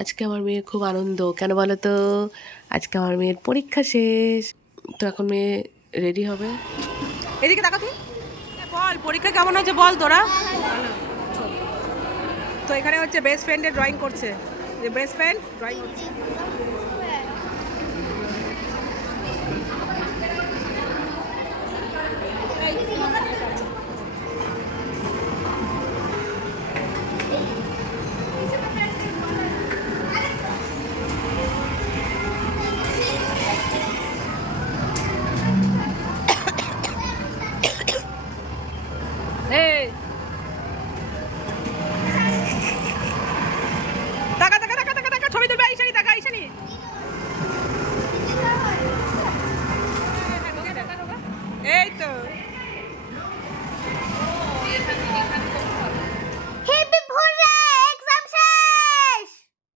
আজকে আমার মেয়ের খুব আনন্দ। কেন বলো তো? আজকে আমার মেয়ের পরীক্ষা শেষ। তো এখন মেয়ে রেডি হবে। এদিকে তাকা তুই। বল পরীক্ষা কেমন হয়েছে বল তোরা। তো এখানে হচ্ছে বেস্ট ফ্রেন্ডের ড্রয়িং করছে। যে বেস্ট ফ্রেন্ড ড্রয়িং করছে।